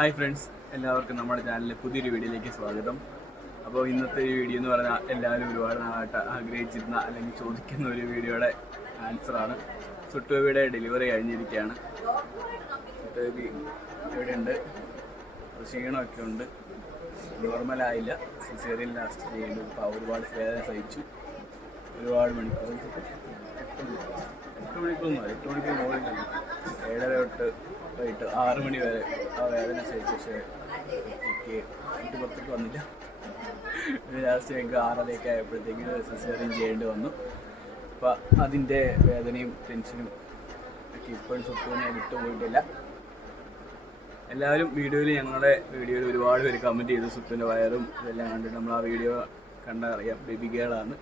Hi friends, എല്ലാവർക്കും നമ്മുടെ ചാനലിലെ പുതിയൊരു വീഡിയോയിലേക്ക് സ്വാഗതം. അപ്പോൾ ഇന്നത്തെ ഈ വീഡിയോ എന്ന് പറഞ്ഞാൽ എല്ലാവരും ഒരുപാട് നാളായിട്ട് ആഗ്രഹിച്ചിരുന്ന അല്ലെങ്കിൽ ചോദിക്കുന്ന ഒരു വീഡിയോയുടെ ആൻസറാണ്. സുട്ടുബേബിയുടെ ഡെലിവറി കഴിഞ്ഞിരിക്കുകയാണ്. സുട്ടുബേബി ഇവിടെയുണ്ട്. ക്ഷീണമൊക്കെ ഉണ്ട്, നോർമലായില്ല. സിസേറിയൻ ലാസ്റ്റ് ചെയ്യേണ്ടത്. അപ്പോൾ ഒരുപാട് വേദന സഹിച്ചു. ഒരുപാട് മണിക്കൂർ 8 മണിക്കൂർ മുകളിൽ 7:30 തൊട്ട് വൈകിട്ട് 6 മണി വരെ ആ വേദന സഹിച്ചു. പക്ഷേ എനിക്ക് പുറത്തേക്ക് വന്നില്ല. ലാസ്റ്റ് ഞങ്ങൾക്ക് 6:30 ആയപ്പോഴത്തേക്ക് സിസേറിയൻ ചെയ്യേണ്ടി വന്നു. അപ്പം അതിൻ്റെ വേദനയും ടെൻഷനും ഒക്കെ ഇപ്പോഴും സുട്ടുവിനെ വിട്ടുപോയിട്ടില്ല. എല്ലാവരും ഞങ്ങളുടെ വീഡിയോയിൽ ഒരുപാട് പേര് കമൻറ്റ് ചെയ്തു. സുട്ടുവിൻ്റെ വയറും ഇതെല്ലാം കണ്ടിട്ട് നമ്മൾ ആ വീഡിയോ കണ്ടറിയാം. ബേബി ഗേളാണ്.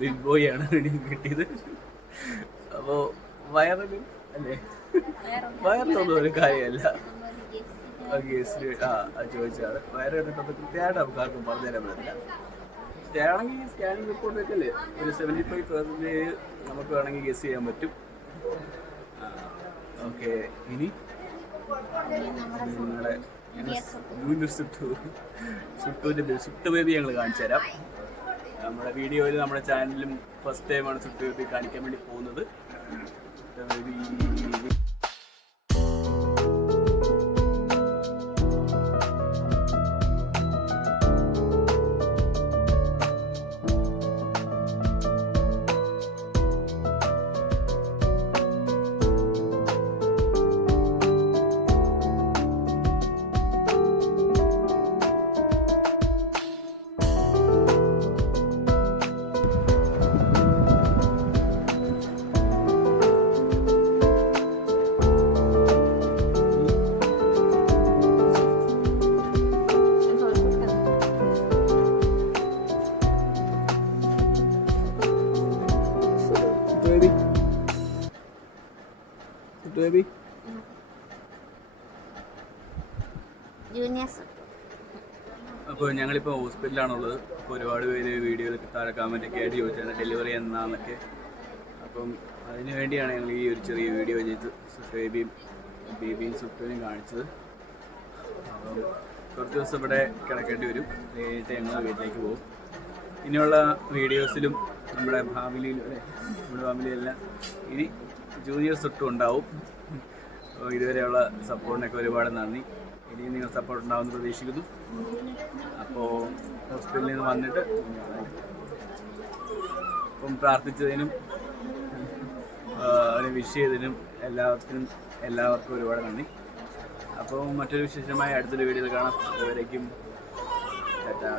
ബിഗ് ബോയ് ആണ് കിട്ടിയത്. അപ്പോൾ വയറിന് അല്ലേ, വയറിനൊന്നും ഒരു കാര്യമല്ല. ചോദിച്ചാണ് വയറ് കണ്ടിട്ടൊന്നും കൃത്യമായിട്ട് നമുക്ക് ആർക്കും പറഞ്ഞുതരാൻ പറ്റില്ല. ആണെങ്കിൽ സ്കാനിങ് റിപ്പോർട്ട് വെക്കല്ലേ ഒരു 75% നമുക്ക് വേണമെങ്കിൽ ഗസ് ചെയ്യാൻ പറ്റും. ഓക്കെ, ഇനി നിങ്ങളുടെ സുട്ടു ബേബി ഞങ്ങൾ കാണിച്ചു തരാം. നമ്മുടെ വീഡിയോയിൽ നമ്മുടെ ചാനലിലും ഫസ്റ്റ് ടൈമാണ് സുട്ടു ബേബി കാണിക്കാൻ വേണ്ടി പോകുന്നത്. Baby. അപ്പോൾ ഞങ്ങളിപ്പോൾ ഹോസ്പിറ്റലാണുള്ളത്. അപ്പോൾ ഒരുപാട് പേര് വീഡിയോയിൽ താഴെ കമൻറ്റൊക്കെ ആയിട്ട് ചോദിച്ചാൽ ഡെലിവറി എന്നാന്നൊക്കെ. അപ്പം അതിന് വേണ്ടിയാണ് ഞങ്ങൾ ഈ ഒരു ചെറിയ വീഡിയോ ചെയ്ത് ബേബിയും സുട്ടുവിനെയും കാണിച്ചത്. അപ്പം കുറച്ച് ദിവസം ഇവിടെ കിടക്കേണ്ടി വരും. കഴിഞ്ഞിട്ട് ഞങ്ങൾ വീട്ടിലേക്ക് പോകും. ഇനിയുള്ള വീഡിയോസിലും നമ്മുടെ ഫാമിലിയെല്ലാം ഇനി ജൂനിയർ സുട്ടും ഉണ്ടാവും. ഇതുവരെയുള്ള സപ്പോർട്ടിനൊക്കെ ഒരുപാട് നന്ദി. ഇനിയും നിങ്ങൾ സപ്പോർട്ട് ഉണ്ടാവുമെന്ന് പ്രതീക്ഷിക്കുന്നു. അപ്പോൾ ഹോസ്പിറ്റലിൽ നിന്ന് വന്നിട്ട് ഇപ്പം പ്രാർത്ഥിച്ചതിനും അവരെ വിഷ് ചെയ്തതിനും എല്ലാവർക്കും ഒരുപാട് നന്ദി. അപ്പോൾ മറ്റൊരു വിശേഷമായ അടുത്തൊരു വീഡിയോയിൽ കാണാം. അതുവരേക്കും ടാറ്റാ.